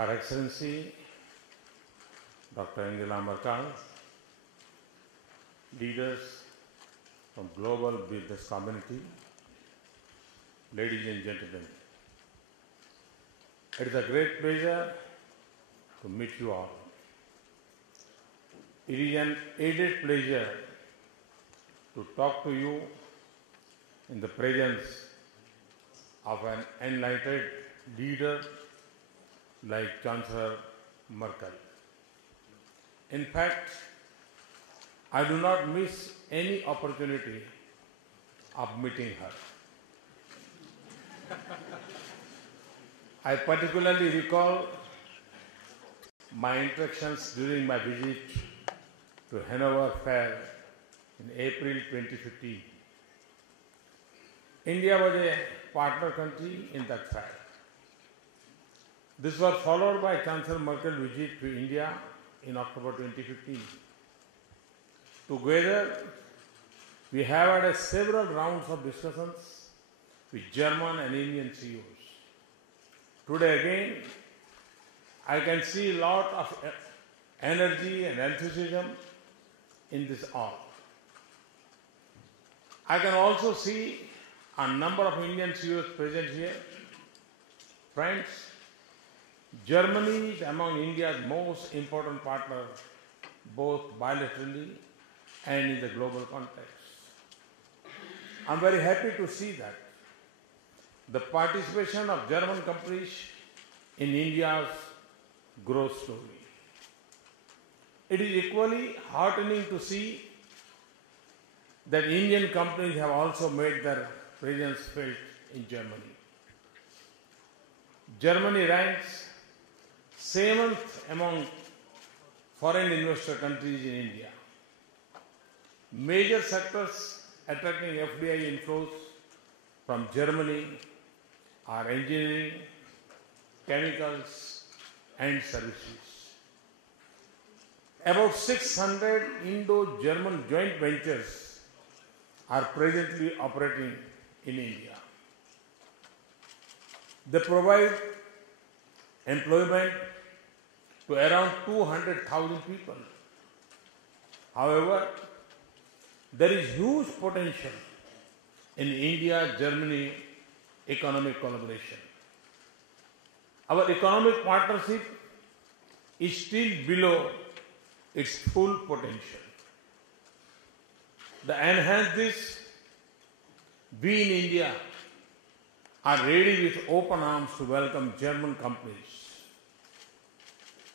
Her Excellency Dr. Angela Merkel, leaders from global business community, ladies and gentlemen, it is a great pleasure to meet you all. It is an added pleasure to talk to you in the presence of an enlightened leader like Chancellor Merkel. In fact, I do not miss any opportunity of meeting her. I particularly recall my interactions during my visit to Hanover Fair in April 2015. India was a partner country in that fair. This was followed by Chancellor Merkel's visit to India in October 2015. Together, we have had several rounds of discussions with German and Indian CEOs. Today again, I can see a lot of energy and enthusiasm in this hour. I can also see a number of Indian CEOs present here. Friends, Germany is among India's most important partners, both bilaterally and in the global context. I'm very happy to see that the participation of German companies in India's growth story. It is equally heartening to see that Indian companies have also made their presence felt in Germany. Germany ranks 7th among foreign investor countries in India. Major sectors attracting FDI inflows from Germany are engineering, chemicals, and services. About 600 Indo-German joint ventures are presently operating in India. They provide employment to around 200,000 people. However, there is huge potential in India-Germany economic collaboration. Our economic partnership is still below its full potential. To enhance this, we in India are ready with open arms to welcome German companies.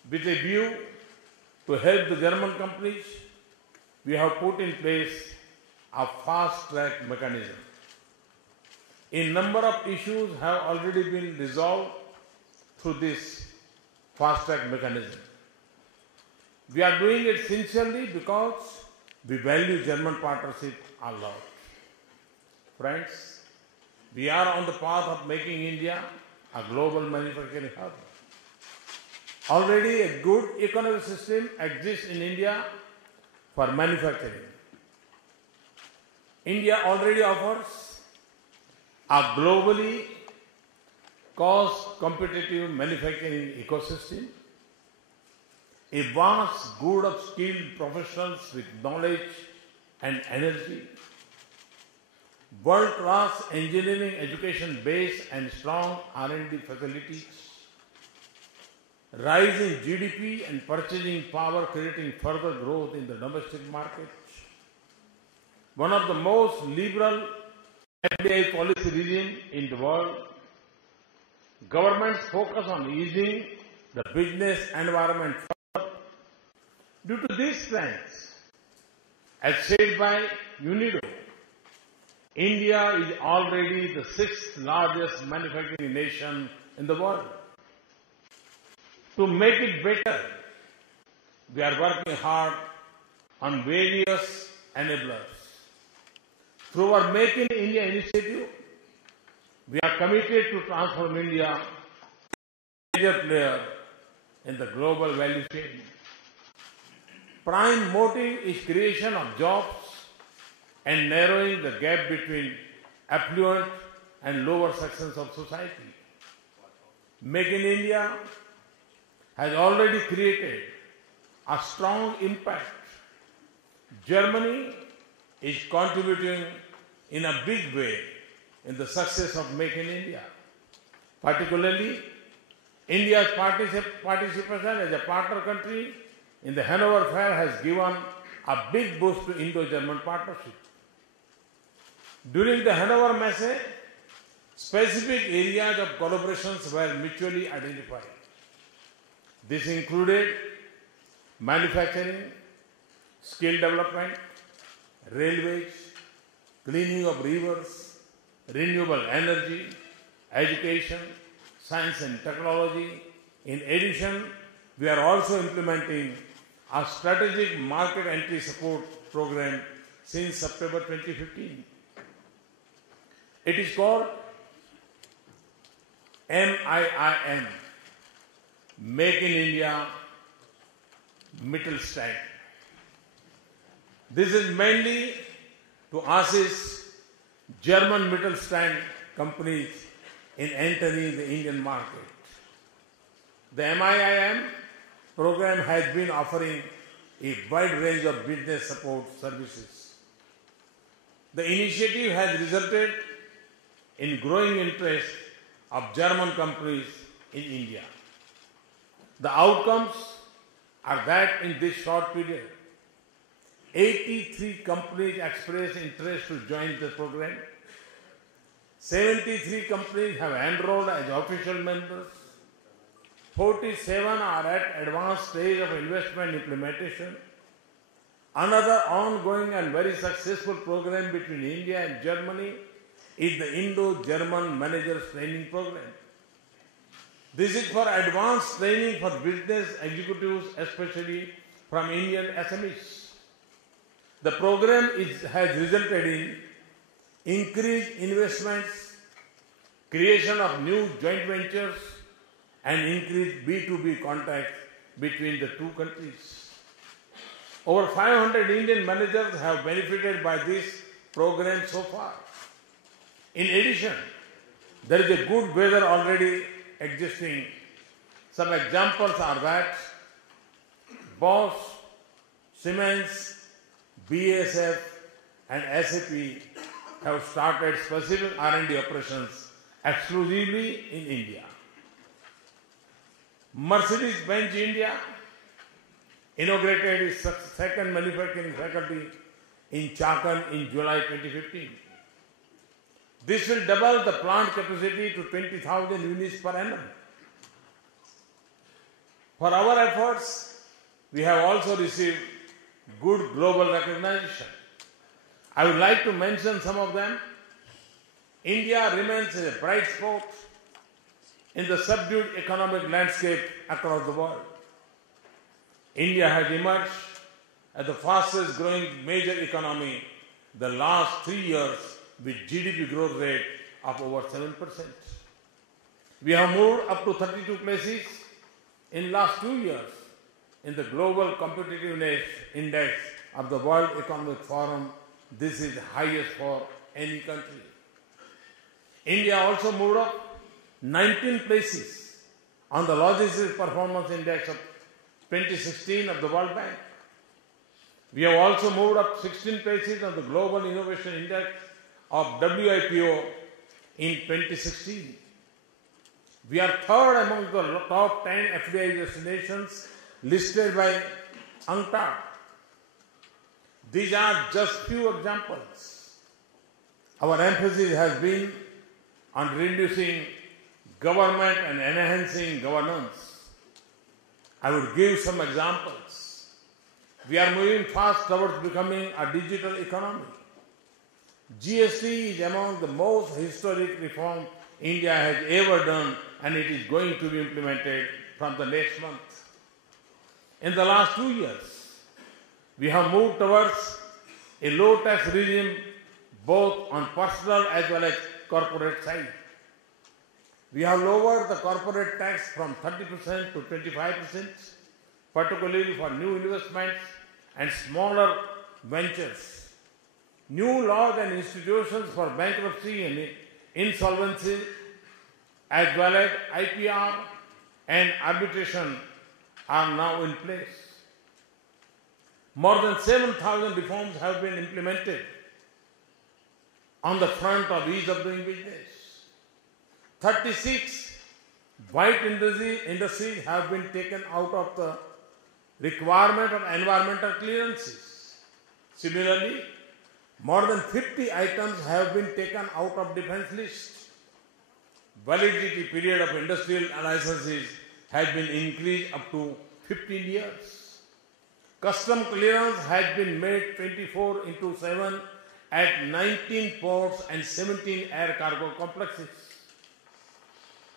With a view to help the German companies, we have put in place a fast-track mechanism. A number of issues have already been resolved through this fast-track mechanism. We are doing it sincerely because we value German partnership a lot. Friends, we are on the path of making India a global manufacturing hub. Already a good economic system exists in India for manufacturing. India already offers a globally cost-competitive manufacturing ecosystem, a vast group of skilled professionals with knowledge and energy, world-class engineering education base and strong R&D facilities, rise in GDP and purchasing power creating further growth in the domestic market, one of the most liberal FDI policy regime in the world, government's focus on easing the business environment further. Due to these strengths, as said by UNIDO, India is already the 6th largest manufacturing nation in the world. To make it better, we are working hard on various enablers. Through our Make in India initiative, we are committed to transform India into a major player in the global value chain. Prime motive is creation of jobs and narrowing the gap between affluent and lower sections of society. Make in India has already created a strong impact. Germany is contributing in a big way in the success of Make in India. Particularly, India's participation as a partner country in the Hanover Fair has given a big boost to Indo-German partnership. During the Hanover Messe, specific areas of collaborations were mutually identified. This included manufacturing, skill development, railways, cleaning of rivers, renewable energy, education, science and technology. In addition, we are also implementing a strategic market entry support program since September 2015. It is called MIIM, Make in India Mittelstand. This is mainly to assist German Mittelstand companies in entering the Indian market. The MIIM program has been offering a wide range of business support services. The initiative has resulted in growing interest of German companies in India. The outcomes are that in this short period, 83 companies expressed interest to join the program. 73 companies have enrolled as official members. 47 are at advanced stage of investment implementation. Another ongoing and very successful program between India and Germany is the Indo-German Managers Training Program. This is for advanced training for business executives, especially from Indian SMEs. The program has resulted in increased investments, creation of new joint ventures, and increased B2B contacts between the two countries. Over 500 Indian managers have benefited by this program so far. In addition, there is a good weather already existing. Some examples are that Bosch, Siemens, BASF and SAP have started specific R&D operations exclusively in India. Mercedes-Benz India inaugurated its second manufacturing facility in Chakan in July 2015. This will double the plant capacity to 20,000 units per annum. For our efforts, we have also received good global recognition. I would like to mention some of them. India remains a bright spot in the subdued economic landscape across the world. India has emerged as the fastest growing major economy the last 3 years with GDP growth rate of over 7%. We have moved up to 32 places in last 2 years in the Global Competitiveness Index of the World Economic Forum. This is the highest for any country. India also moved up 19 places on the Logistics Performance Index of 2016 of the World Bank. We have also moved up 16 places on the Global Innovation Index of WIPO in 2016. We are third among the top 10 FDI destinations listed by UNCTAD. These are just few examples. Our emphasis has been on reducing government and enhancing governance. I would give some examples. We are moving fast towards becoming a digital economy. GST is among the most historic reform India has ever done, and it is going to be implemented from the next month. In the last 2 years, we have moved towards a low tax regime both on personal as well as corporate side. We have lowered the corporate tax from 30% to 25%, particularly for new investments and smaller ventures. New laws and institutions for bankruptcy and insolvency, as well as IPR and arbitration, are now in place. More than 7,000 reforms have been implemented on the front of ease of doing business. 36 white industries have been taken out of the requirement of environmental clearances. Similarly, more than 50 items have been taken out of defense list. Validity period of industrial licenses has been increased up to 15 years. Custom clearance has been made 24/7 at 19 ports and 17 air cargo complexes.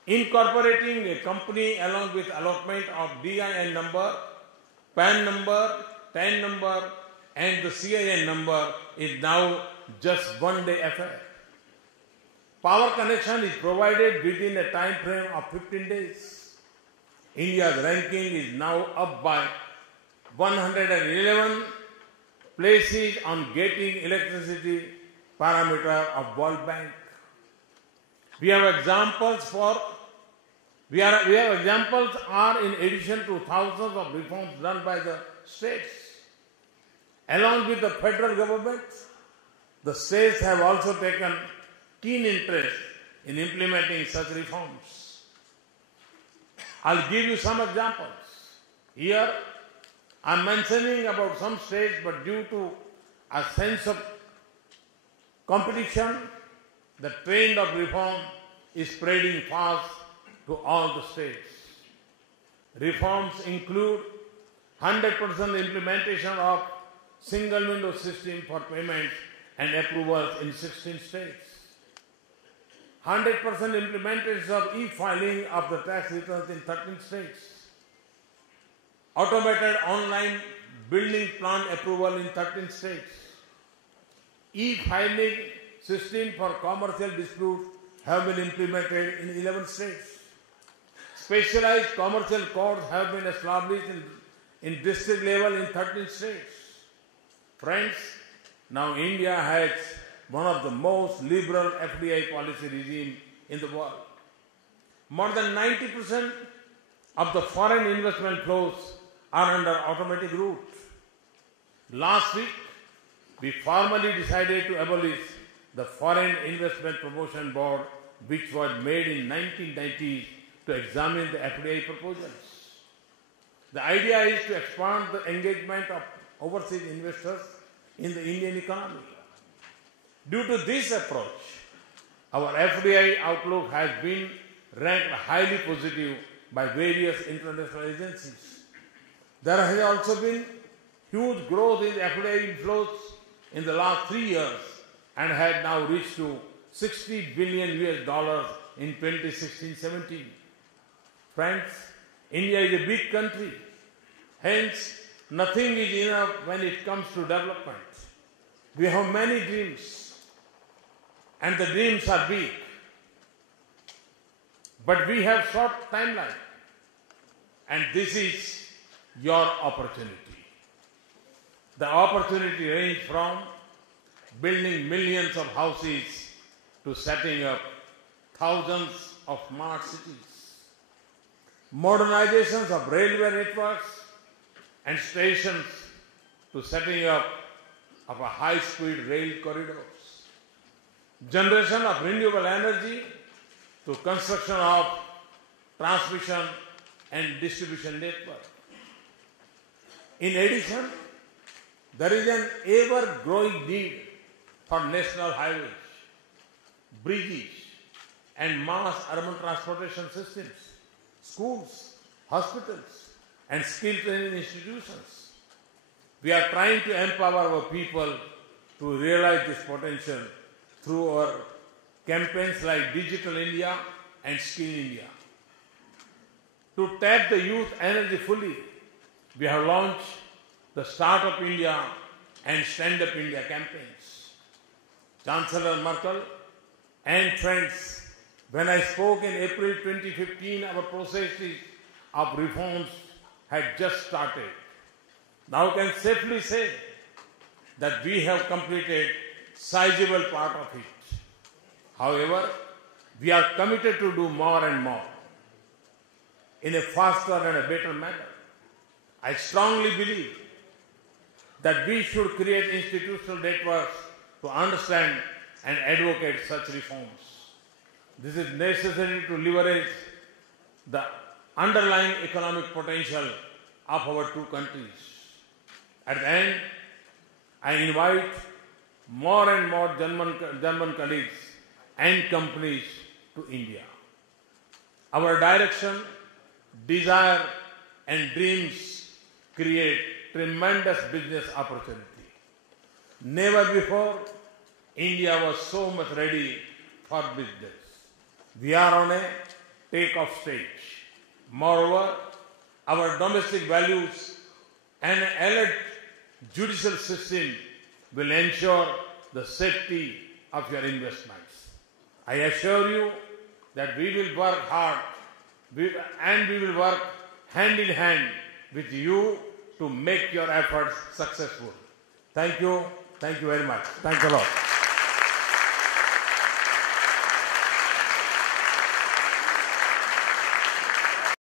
Incorporating a company along with allotment of DIN number, PAN number, TAN number, and the CIN number is now just one-day affair. Power connection is provided within a time frame of 15 days. India's ranking is now up by 111 places on getting electricity parameter of World Bank. We have examples are in addition to thousands of reforms done by the states. Along with the federal government, the states have also taken keen interest in implementing such reforms. I'll give you some examples. Here, I'm mentioning about some states, but due to a sense of competition, the trend of reform is spreading fast to all the states. Reforms include 100% implementation of single window system for payments and approvals in 16 states. 100% implementation of e-filing of the tax returns in 13 states. Automated online building plan approval in 13 states. E-filing system for commercial disputes have been implemented in 11 states. Specialized commercial courts have been established in district level in 13 states. Friends, now India has one of the most liberal FDI policy regime in the world. More than 90% of the foreign investment flows are under automatic route. Last week, we formally decided to abolish the Foreign Investment Promotion Board, which was made in 1990s to examine the FDI proposals. The idea is to expand the engagement of overseas investors in the Indian economy. Due to this approach, our FDI outlook has been ranked highly positive by various international agencies. There has also been huge growth in FDI inflows in the last 3 years and had now reached to $60 billion in 2016-17. Friends, India is a big country. Hence, nothing is enough when it comes to development. We have many dreams, and the dreams are big. But we have short timeline, and this is your opportunity. The opportunity ranges from building millions of houses to setting up thousands of smart cities. Modernizations of railway networks and stations to setting up of a high-speed rail corridors. Generation of renewable energy to construction of transmission and distribution network. In addition, there is an ever-growing need for national highways, bridges, and mass urban transportation systems, schools, hospitals, and skill training institutions. We are trying to empower our people to realize this potential through our campaigns like Digital India and Skill India. To tap the youth energy fully, we have launched the Startup India and Stand Up India campaigns. Chancellor Merkel and friends, when I spoke in April 2015, our processes of reforms had just started. Now I can safely say that we have completed sizable part of it. However, we are committed to do more and more in a faster and a better manner. I strongly believe that we should create institutional networks to understand and advocate such reforms. This is necessary to leverage the underlying economic potential of our two countries. At the end, I invite more and more German colleagues and companies to India. Our direction, desire and dreams create tremendous business opportunity. Never before India was so much ready for business. We are on a take-off stage. Moreover, our domestic values and allied judicial system will ensure the safety of your investments. I assure you that we will work hard and we will work hand in hand with you to make your efforts successful. Thank you. Thank you very much. Thanks a lot.